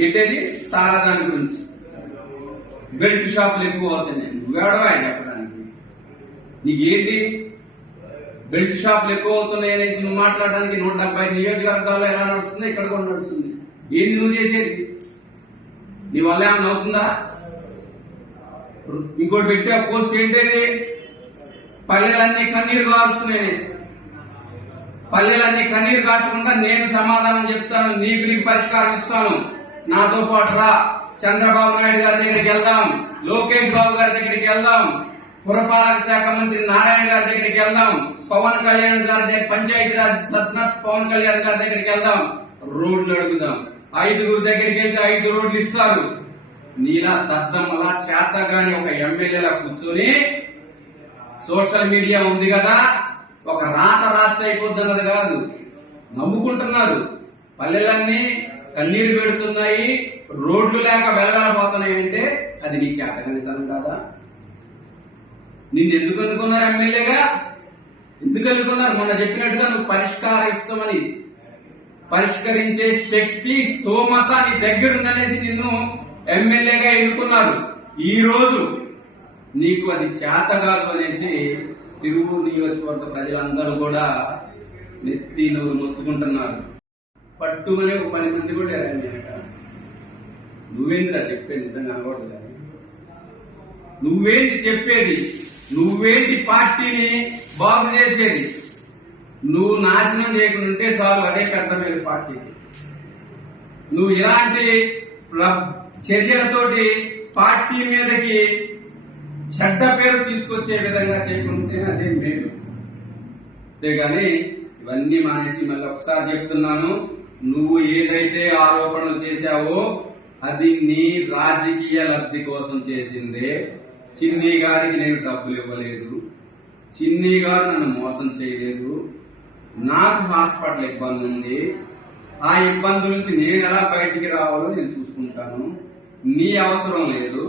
ఏంటది తారాదాని గురించి. బెల్ట్ షాపులు ఎక్కువ అవుతున్నాయి. నువ్వేడవా చెప్పడానికి? నీకేంటి బెల్ట్ షాపులు ఎక్కువ అవుతున్నాయి అనేసి నువ్వు మాట్లాడడానికి 170 నియోజకవర్గాల్లో ఎలా నడుస్తుంది, ఇక్కడ కూడా నడుస్తుంది. ఏంది నువ్వు చేసేది? నీ వల్ల ఏమన్నా అవుతుందా? ఇంకోటి పెట్టే పోస్ట్ ఏంటది? పల్లెలన్నీ కన్నీరు కారుస్తున్నాయి. పల్లెలన్నీ కన్నీరు కాచకుండా నేను సమాధానం చెప్తాను, నీకు పరిష్కారం ఇస్తాను, నాతో పాటు రా, చంద్రబాబు నాయుడు గారి దగ్గరికి వెళ్దాం, లోకేష్ బాబు గారి దగ్గరికి వెళ్దాం, పురపాలక శాఖ మంత్రి నారాయణ గారి దగ్గరికి వెళ్దాం, పవన్ కళ్యాణ్ గారి దగ్గర, పంచాయతీరాజ్ సత్న పవన్ కళ్యాణ్ గారి దగ్గరికి వెళ్దాం, రోడ్లు అడుగుదాం. 5 దగ్గరికి వెళ్తే 5 రోడ్లు ఇస్తారు. నీలా దద్దమ్మలా చేతగాని ఒక ఎమ్మెల్యేలా కూర్చొని సోషల్ మీడియా ఉంది కదా, ఒక రాత రాష్ట్ర అయిపోతున్నది కాదు, నవ్వుకుంటున్నారు. పల్లెలన్నీ కన్నీరు పెడుతున్నాయి, రోడ్లు లేక వెలగలపోతున్నాయి అంటే అది నీ చేతగానితనం కాదా? నిన్ను ఎందుకు అనుకున్నారు ఎమ్మెల్యేగా? ఎందుకు అనుకున్నారు? మొన్న చెప్పినట్టుగా నువ్వు పరిష్కారం ఇస్తామని, పరిష్కరించే శక్తి స్తోమత నీ దగ్గర ఉందనేసి నిన్ను ఎమ్మెల్యేగా ఎన్నుకున్నారు. ఈ రోజు నీకు అది చేత కాదు అనేసి తిరువూరు నియోజకవర్గ ప్రజలందరూ కూడా నెత్తి నువ్వు మొత్తుకుంటున్నారు. పట్టుమనే ఒక 10 మంది కూడా నువ్వేందిరా చెప్పేది? నిజంగా అనకూడదు కానీ నువ్వేంటి చెప్పేది? నువ్వేంటి పార్టీని బాగు చేసేది? నువ్వు నాశనం చేయకుంటే చాలు, అదే పెద్ద పేరు పార్టీకి. నువ్వు ఇలాంటి చర్యలతోటి పార్టీ మీదకి చెడ్డ పేరు తీసుకొచ్చే విధంగా చేయకుంటే అదే మేలు. అంతేగాని ఇవన్నీ మానేసి మళ్ళీ ఒకసారి చెప్తున్నాను, నువ్వు ఏదైతే ఆరోపణలు చేశావో అది నీ రాజకీయ లబ్ధి కోసం చేసిందే. చిన్ని గారికి నేను డబ్బులు ఇవ్వలేదు, చిన్ని గారు నన్ను మోసం చేయలేదు, నాకు హాస్పిటల్ ఇబ్బంది ఉంది, ఆ ఇబ్బంది నుంచి నేను ఎలా బయటికి రావాలో నేను చూసుకుంటాను, నీ అవసరం లేదు.